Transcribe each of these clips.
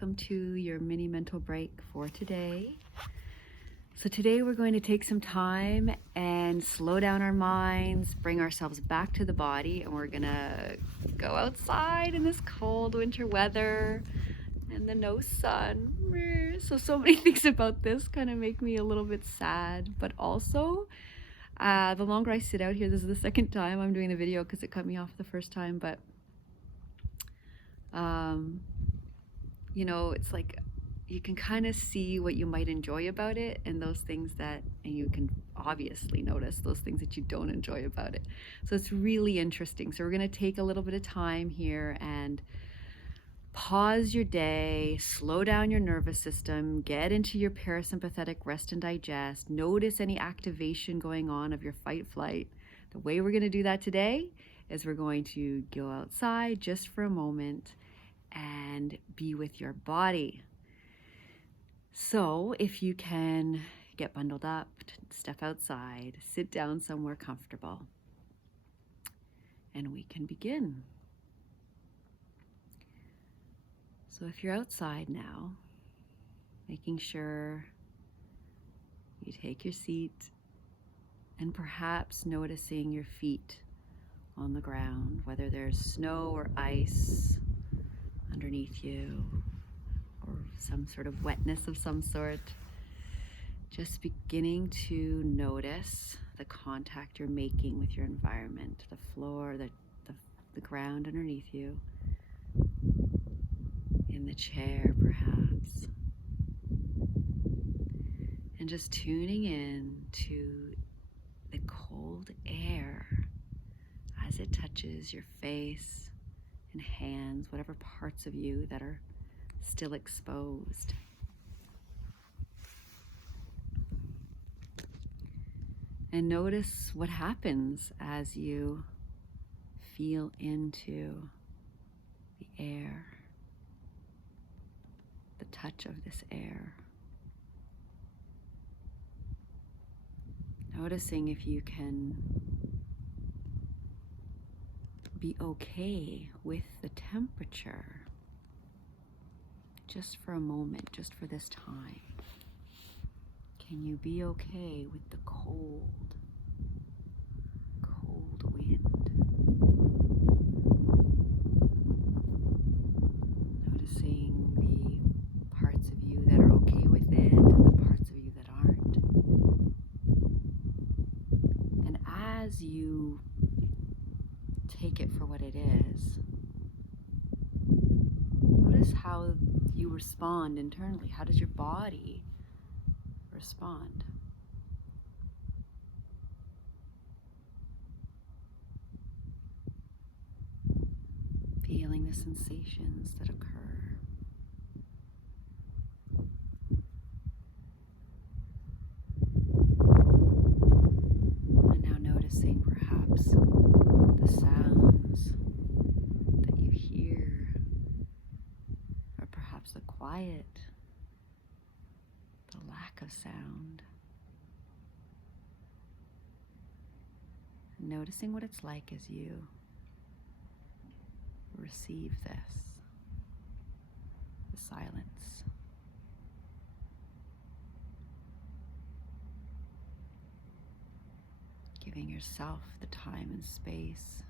welcome to your mini mental break for today. So today we're going to take some time and slow down our minds, bring ourselves back to the body, and we're gonna go outside in this cold winter weather and the no sun. So many things about this kind of make me a little bit sad, but also the longer I sit out here, this is the second time I'm doing the video because it cut me off the first time, but you know, it's like you can kind of see what you might enjoy about it and those things that, and you can obviously notice those things that you don't enjoy about it. So it's really interesting. So we're going to take a little bit of time here and pause your day, slow down your nervous system, get into your parasympathetic rest and digest, notice any activation going on of your fight flight. The way we're going to do that today is we're going to go outside just for a moment and be with your body. So if you can get bundled up, step outside, sit down somewhere comfortable, and we can begin. So if you're outside now, making sure you take your seat and perhaps noticing your feet on the ground, whether there's snow or ice underneath you or some sort of wetness of some sort. Just beginning to notice the contact you're making with your environment, the floor, the ground underneath you, in the chair perhaps. And just tuning in to the cold air as it touches your face and hands, whatever parts of you that are still exposed. And notice what happens as you feel into the air, the touch of this air. Noticing if you can be okay with the temperature just for a moment, just for this time. Can you be okay with the cold wind? Noticing the parts of you that are okay with it and the parts of you that aren't. And as you take it for what it is, notice how you respond internally. How does your body respond? Feeling the sensations that occur. And now noticing perhaps the sounds that you hear, or perhaps the quiet, the lack of sound. And noticing what it's like as you receive this, the silence. Giving yourself the time and space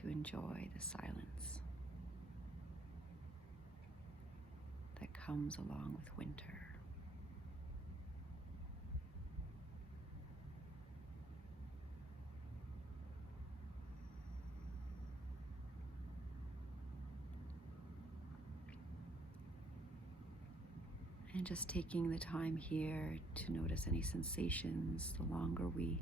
to enjoy the silence that comes along with winter. And just taking the time here to notice any sensations. The longer we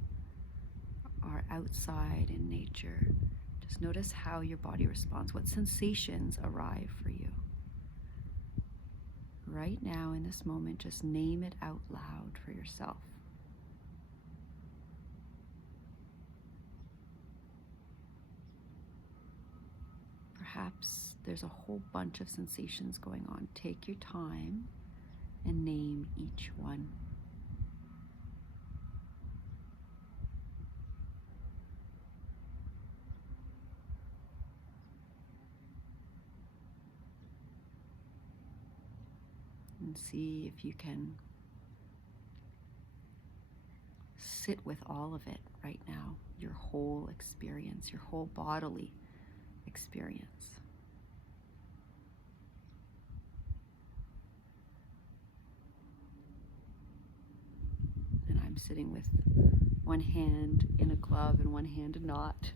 are outside in nature, just notice how your body responds. What sensations arrive for you? Right now in this moment, just name it out loud for yourself. Perhaps there's a whole bunch of sensations going on. Take your time and name each one. and see if you can sit with all of it right now, your whole experience, your whole bodily experience. And I'm sitting with one hand in a glove and one hand a knot,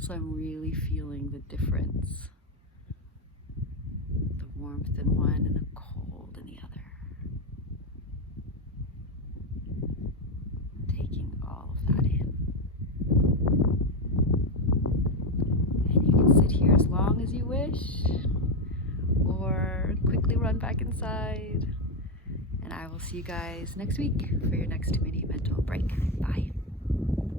so I'm really feeling the difference. The warmth in one and the cold in the other. Taking all of that in. And you can sit here as long as you wish, or quickly run back inside. And I will see you guys next week for your next mini mental break. Bye.